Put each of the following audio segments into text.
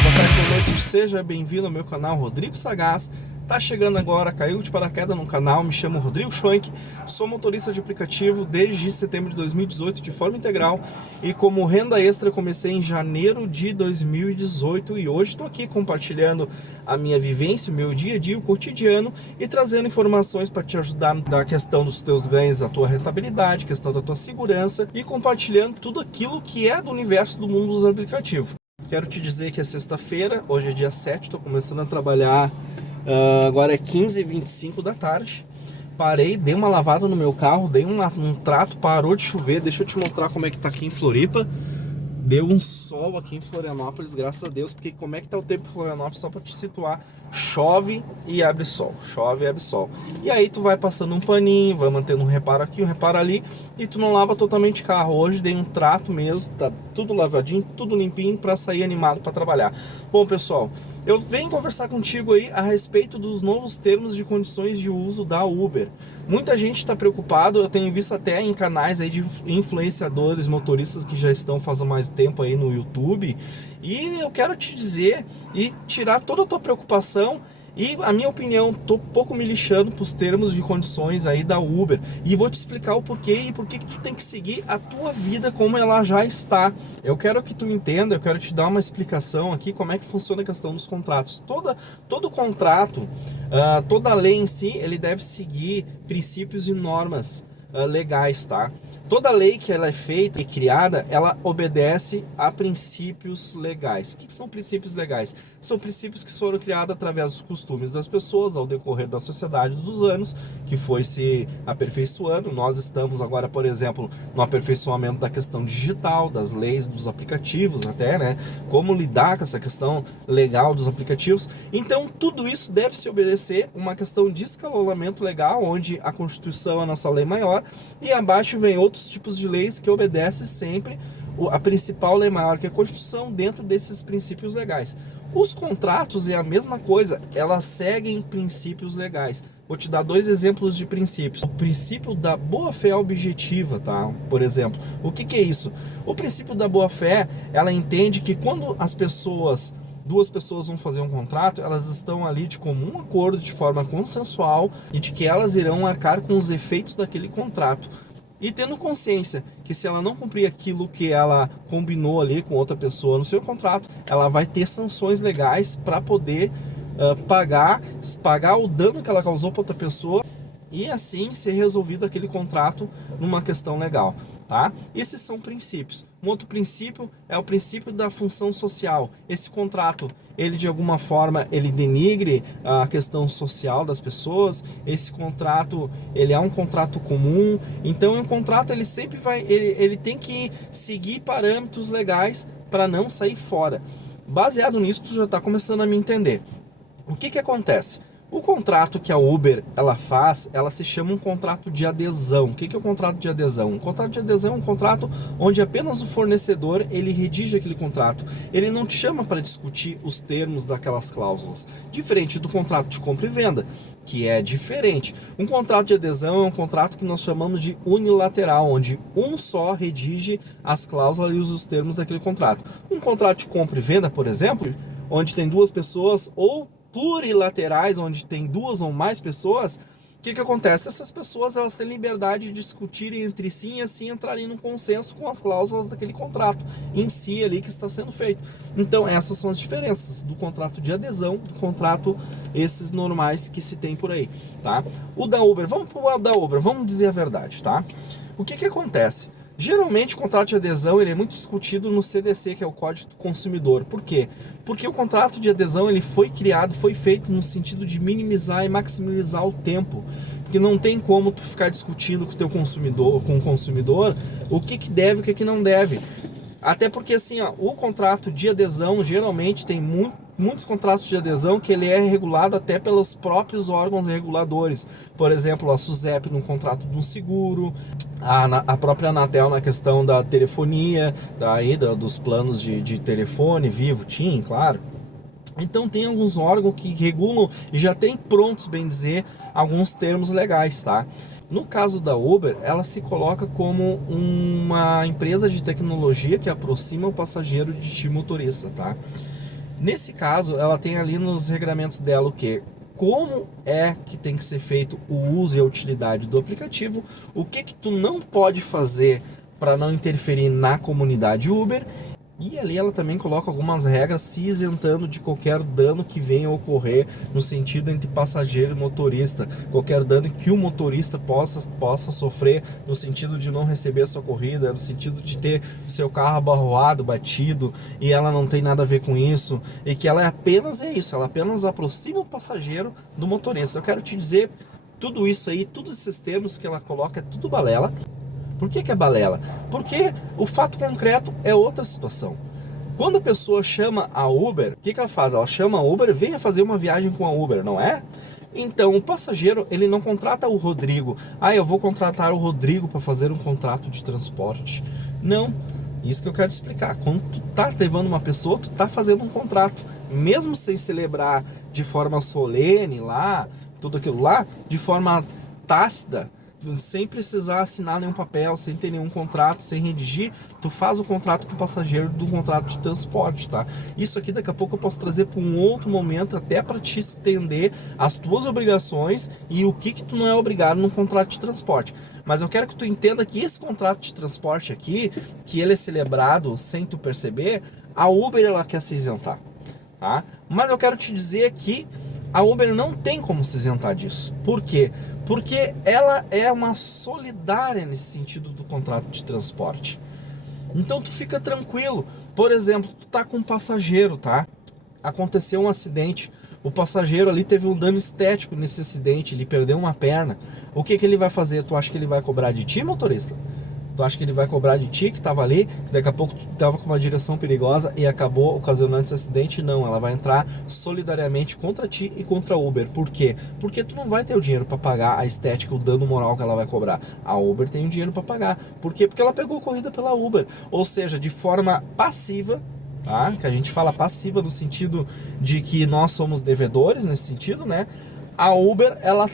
boa tarde, boa noite, seja bem-vindo ao meu canal Rodrigo Sagaz. Tá chegando agora, caiu de paraquedas no canal, me chamo Rodrigo Schwank, sou motorista de aplicativo desde setembro de 2018 de forma integral e como renda extra comecei em janeiro de 2018 e hoje estou aqui compartilhando a minha vivência, o meu dia a dia, o cotidiano e trazendo informações para te ajudar na questão dos teus ganhos, da tua rentabilidade, questão da tua segurança e compartilhando tudo aquilo que é do universo do mundo dos aplicativos. Quero te dizer que é sexta-feira, hoje é dia 7, estou começando a trabalhar. Agora é 15h25 da tarde. Parei, dei uma lavada no meu carro, dei um trato, parou de chover. Deixa eu te mostrar como é que tá aqui em Floripa. Deu um sol aqui em Florianópolis, graças a Deus, porque como é que tá o tempo em Florianópolis, só para te situar, chove e abre sol, chove e abre sol. E aí tu vai passando um paninho, vai mantendo um reparo aqui, um reparo ali, e tu não lava totalmente o carro. Hoje dei um trato mesmo, tá tudo lavadinho, tudo limpinho para sair animado para trabalhar. Bom, pessoal, eu venho conversar contigo aí a respeito dos novos termos de condições de uso da Uber. Muita gente está preocupado, eu tenho visto até em canais aí de influenciadores, motoristas que já estão fazendo mais tempo aí no YouTube. E eu quero te dizer e tirar toda a tua preocupação. E a minha opinião, tô pouco me lixando pros termos de condições aí da Uber. E vou te explicar o porquê e por que tu tem que seguir a tua vida como ela já está. Eu quero que tu entenda, eu quero te dar uma explicação aqui como é que funciona a questão dos contratos. Todo contrato, toda lei em si, ele deve seguir princípios e normas legais, tá? Toda lei que ela é feita e criada, ela obedece a princípios legais. O que são princípios legais? São princípios que foram criados através dos costumes das pessoas ao decorrer da sociedade dos anos, que foi se aperfeiçoando. Nós estamos agora, por exemplo, no aperfeiçoamento da questão digital, das leis dos aplicativos até, né? Como lidar com essa questão legal dos aplicativos. Então, tudo isso deve se obedecer uma questão de escalonamento legal, onde a Constituição é a nossa lei maior e abaixo vem outros tipos de leis que obedecem sempre a principal lei maior, que é a Constituição, dentro desses princípios legais. Os contratos é a mesma coisa, elas seguem princípios legais. Vou te dar dois exemplos de princípios. O princípio da boa-fé objetiva, tá? Por exemplo, o que é isso? O princípio da boa-fé, ela entende que quando duas pessoas vão fazer um contrato, elas estão ali de comum acordo, de forma consensual, e de que elas irão arcar com os efeitos daquele contrato. E tendo consciência que se ela não cumprir aquilo que ela combinou ali com outra pessoa no seu contrato, ela vai ter sanções legais para poder pagar o dano que ela causou para outra pessoa e assim ser resolvido aquele contrato numa questão legal, tá? Esses são princípios. Um outro princípio é o princípio da função social. Esse contrato, ele de alguma forma, ele denigre a questão social das pessoas. Esse contrato, ele é um contrato comum. Então, um contrato, ele sempre ele tem que seguir parâmetros legais para não sair fora. Baseado nisso, tu já está começando a me entender. O que acontece? O contrato que a Uber ela faz, ela se chama um contrato de adesão. O que é o contrato de adesão? Um contrato de adesão é um contrato onde apenas o fornecedor ele redige aquele contrato. Ele não te chama para discutir os termos daquelas cláusulas. Diferente do contrato de compra e venda, que é diferente. Um contrato de adesão é um contrato que nós chamamos de unilateral, onde um só redige as cláusulas e os termos daquele contrato. Um contrato de compra e venda, por exemplo, onde tem duas pessoas, ou plurilaterais, onde tem duas ou mais pessoas, o que acontece? Essas pessoas elas têm liberdade de discutirem entre si e assim entrarem num consenso com as cláusulas daquele contrato em si ali que está sendo feito. Então essas são as diferenças do contrato de adesão, do contrato esses normais que se tem por aí, tá? O da Uber, vamos pro da Uber, vamos dizer a verdade, tá? O que acontece? Geralmente o contrato de adesão ele é muito discutido no CDC, que é o Código do Consumidor. Por quê? Porque o contrato de adesão ele foi criado, foi feito no sentido de minimizar e maximizar o tempo. Porque não tem como tu ficar discutindo com o teu consumidor, com o consumidor, o que deve e o que não deve. Até porque assim, ó, o contrato de adesão geralmente tem muitos contratos de adesão que ele é regulado até pelos próprios órgãos reguladores. Por exemplo, a SUSEP no contrato de um seguro, a própria Anatel na questão da telefonia, dos planos de telefone, Vivo, TIM, claro. Então tem alguns órgãos que regulam e já tem prontos, bem dizer, alguns termos legais, tá? No caso da Uber, ela se coloca como uma empresa de tecnologia que aproxima o passageiro de ti motorista, tá? Nesse caso, ela tem ali nos regramentos dela o quê? Como é que tem que ser feito o uso e a utilidade do aplicativo, o que que tu não pode fazer para não interferir na comunidade Uber. E ali ela também coloca algumas regras se isentando de qualquer dano que venha a ocorrer no sentido entre passageiro e motorista. Qualquer dano que o motorista possa sofrer no sentido de não receber a sua corrida, no sentido de ter o seu carro abarroado, batido, e ela não tem nada a ver com isso. E que ela é isso, ela apenas aproxima o passageiro do motorista. Eu quero te dizer, tudo isso aí, todos esses termos que ela coloca é tudo balela. Por que é balela? Porque o fato concreto é outra situação. Quando a pessoa chama a Uber, o que ela faz? Ela chama a Uber, venha fazer uma viagem com a Uber, não é? Então o passageiro, ele não contrata o Rodrigo. Eu vou contratar o Rodrigo para fazer um contrato de transporte. Não, isso que eu quero te explicar. Quando tu tá levando uma pessoa, tu tá fazendo um contrato. Mesmo sem celebrar de forma solene lá, tudo aquilo lá, de forma tácita, sem precisar assinar nenhum papel, sem ter nenhum contrato, sem redigir, tu faz o contrato com o passageiro do contrato de transporte, tá? Isso aqui daqui a pouco eu posso trazer para um outro momento, até para te estender as tuas obrigações e o que tu não é obrigado no contrato de transporte. Mas eu quero que tu entenda que esse contrato de transporte aqui, que ele é celebrado sem tu perceber, a Uber ela quer se isentar, tá? Mas eu quero te dizer que a Uber não tem como se isentar disso. Por quê? Porque ela é uma solidária nesse sentido do contrato de transporte. Então tu fica tranquilo. Por exemplo, tu tá com um passageiro, tá? Aconteceu um acidente. O passageiro ali teve um dano estético nesse acidente, ele perdeu uma perna. O que ele vai fazer? Tu acha que ele vai cobrar de ti, motorista? Tu acha que ele vai cobrar de ti que estava ali, daqui a pouco tu estava com uma direção perigosa e acabou ocasionando esse acidente? Não, ela vai entrar solidariamente contra ti e contra a Uber. Por quê? Porque tu não vai ter o dinheiro para pagar a estética, o dano moral que ela vai cobrar. A Uber tem o dinheiro para pagar. Por quê? Porque ela pegou a corrida pela Uber. Ou seja, de forma passiva, tá? Que a gente fala passiva no sentido de que nós somos devedores, nesse sentido, né? A Uber, ela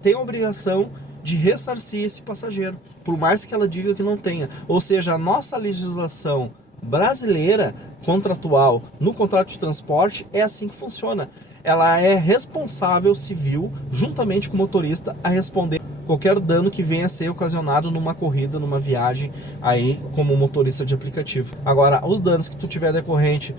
tem a obrigação de ressarcir esse passageiro, por mais que ela diga que não tenha. Ou seja, a nossa legislação brasileira contratual no contrato de transporte é assim que funciona. Ela é responsável civil, juntamente com o motorista, a responder qualquer dano que venha a ser ocasionado numa corrida, numa viagem, aí como motorista de aplicativo. Agora, os danos que tu tiver decorrente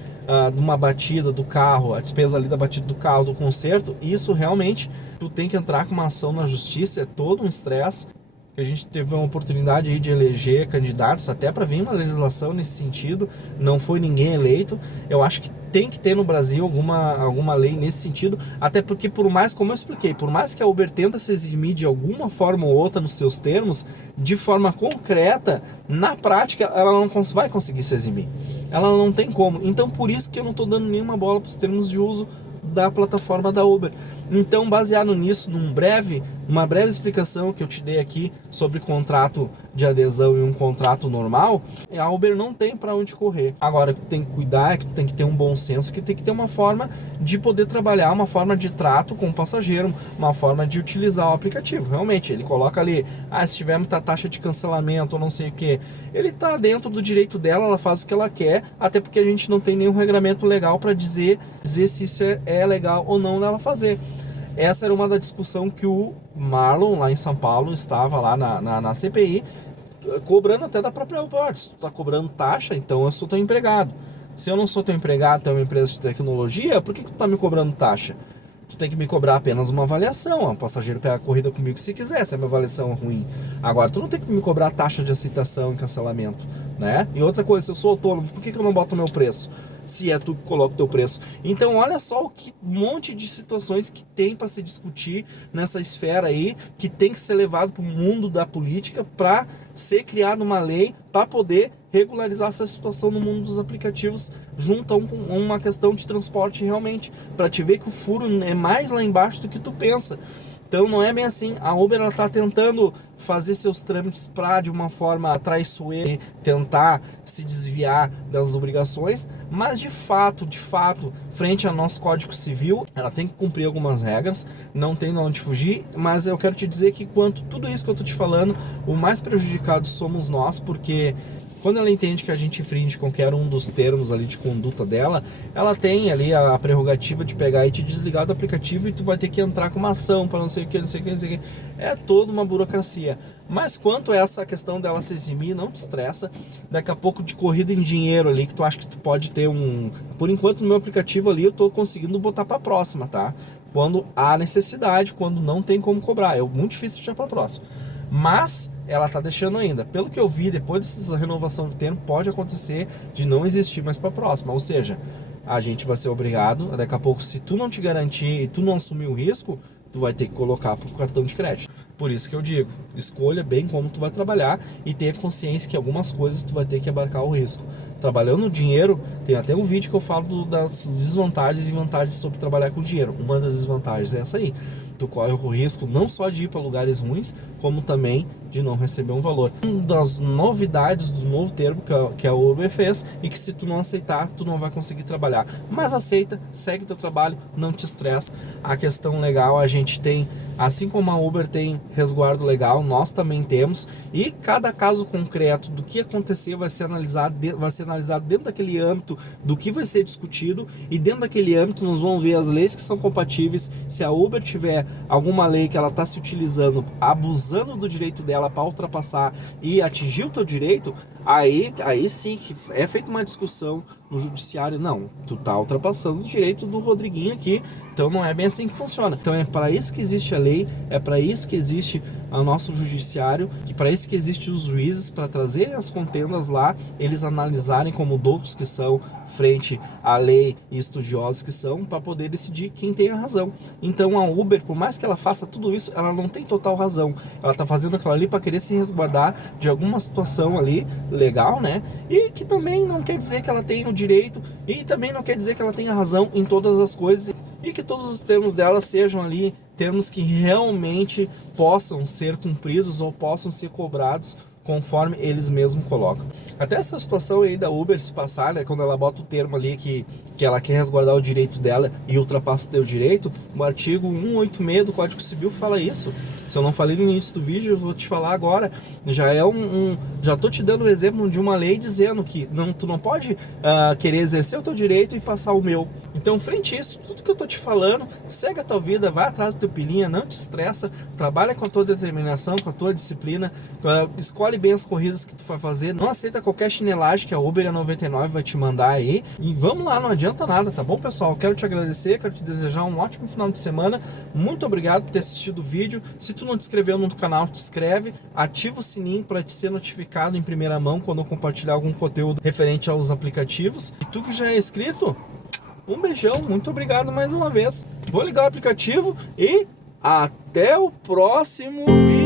de uma batida do carro, a despesa ali da batida do carro, do conserto, isso realmente tu tem que entrar com uma ação na justiça, é todo um estresse. A gente teve uma oportunidade aí de eleger candidatos até para vir uma legislação nesse sentido, não foi ninguém eleito. Eu acho que tem que ter no Brasil alguma lei nesse sentido, até porque por mais, como eu expliquei, por mais que a Uber tenta se eximir de alguma forma ou outra nos seus termos, de forma concreta, na prática ela não vai conseguir se eximir. Ela não tem como. Então por isso que eu não estou dando nenhuma bola para os termos de uso da plataforma da Uber. Então, baseado nisso, uma breve explicação que eu te dei aqui sobre contrato de adesão e um contrato normal, a Uber não tem para onde correr. Agora, o que tem que cuidar é que tu tem que ter um bom senso, que tem que ter uma forma de poder trabalhar, uma forma de trato com o passageiro, uma forma de utilizar o aplicativo. Realmente, ele coloca ali, se tiver muita taxa de cancelamento ou não sei o que, ele está dentro do direito dela, ela faz o que ela quer, até porque a gente não tem nenhum regramento legal para dizer se isso é legal ou não dela fazer. Essa era uma da discussão que o Marlon, lá em São Paulo, estava lá na CPI, cobrando até da própria Uber. Se tu tá cobrando taxa, então eu sou teu empregado. Se eu não sou teu empregado, tu é uma empresa de tecnologia, por que tu tá me cobrando taxa? Tu tem que me cobrar apenas uma avaliação. O passageiro pega a corrida comigo se quiser, se a minha avaliação é ruim. Agora, tu não tem que me cobrar taxa de aceitação e cancelamento, né? E outra coisa, se eu sou autônomo, por que eu não boto o meu preço? Se é tu que coloca o teu preço. Então olha só o que monte de situações que tem para se discutir nessa esfera aí, que tem que ser levado para o mundo da política para ser criada uma lei para poder regularizar essa situação no mundo dos aplicativos junto a uma questão de transporte realmente, para te ver que o furo é mais lá embaixo do que tu pensa. Então não é bem assim. A Uber está tentando fazer seus trâmites para de uma forma traiçoeira, tentar se desviar das obrigações, mas de fato, frente ao nosso Código Civil, ela tem que cumprir algumas regras, não tem de onde fugir, mas eu quero te dizer que quanto tudo isso que eu estou te falando, o mais prejudicado somos nós, porque Quando ela entende que a gente infringe qualquer um dos termos ali de conduta dela, ela tem ali a prerrogativa de pegar e te desligar do aplicativo, e tu vai ter que entrar com uma ação para não sei o que, não sei o que, não sei o que. É toda uma burocracia. Mas quanto a essa questão dela se eximir, não te estressa. Daqui a pouco, de corrida em dinheiro ali, que tu acha que tu pode ter um... Por enquanto, no meu aplicativo ali, eu tô conseguindo botar pra próxima, tá? Quando há necessidade, quando não tem como cobrar. É muito difícil de tirar pra próxima. Mas ela tá deixando ainda. Pelo que eu vi, depois dessa renovação de termo, pode acontecer de não existir mais pra próxima. Ou seja, a gente vai ser obrigado, daqui a pouco, se tu não te garantir e tu não assumir o risco, tu vai ter que colocar pro cartão de crédito. Por isso que eu digo, escolha bem como tu vai trabalhar e tenha consciência que algumas coisas tu vai ter que abarcar o risco. Trabalhando no dinheiro, tem até um vídeo que eu falo das desvantagens e vantagens sobre trabalhar com dinheiro. Uma das desvantagens é essa aí. Tu corre o risco não só de ir para lugares ruins, como também de não receber um valor. Uma das novidades do novo termo que a Uber fez, e que se tu não aceitar, tu não vai conseguir trabalhar. Mas aceita, segue teu trabalho, não te estressa. A questão legal, a gente tem, assim como a Uber tem resguardo legal, nós também temos, e cada caso concreto do que acontecer vai ser analisado dentro daquele âmbito do que vai ser discutido, e dentro daquele âmbito nós vamos ver as leis que são compatíveis. Se a Uber tiver alguma lei que ela está se utilizando, abusando do direito dela para ultrapassar e atingir o teu direito, aí sim que é feita uma discussão no judiciário. Não, tu tá ultrapassando o direito do Rodriguinho aqui, então não é bem assim que funciona. Então é para isso que existe a lei, é para isso que existe o nosso judiciário, e para isso que existe os juízes, para trazerem as contendas lá, eles analisarem como doutos que são frente à lei e estudiosos que são, para poder decidir quem tem a razão. Então a Uber, por mais que ela faça tudo isso, ela não tem total razão. Ela tá fazendo aquilo ali para querer se resguardar de alguma situação ali legal, né? E que também não quer dizer que ela tenha o direito, e também não quer dizer que ela tenha razão em todas as coisas, e que todos os termos dela sejam ali termos que realmente possam ser cumpridos ou possam ser cobrados conforme eles mesmos colocam. Até essa situação aí da Uber se passar, né, quando ela bota o termo ali que ela quer resguardar o direito dela e ultrapassa o teu direito, o artigo 186 do Código Civil fala isso. Se eu não falei no início do vídeo, eu vou te falar agora. Já é já tô te dando um exemplo de uma lei dizendo que tu não pode querer exercer o teu direito e passar o meu. Então, frente a isso, tudo que eu tô te falando, segue a tua vida, vai atrás do teu pilinha, não te estressa, trabalha com a tua determinação, com a tua disciplina, escolhe bem as corridas que tu vai fazer, não aceita qualquer chinelagem que a Uber e a 99 vai te mandar aí, e vamos lá, não adianta nada, tá bom, pessoal? Quero te agradecer, quero te desejar um ótimo final de semana, muito obrigado por ter assistido o vídeo. Se tu não te inscreveu no canal, te inscreve, ativa o sininho para te ser notificado em primeira mão quando eu compartilhar algum conteúdo referente aos aplicativos. E tu que já é inscrito, um beijão, muito obrigado mais uma vez. Vou ligar o aplicativo e até o próximo vídeo.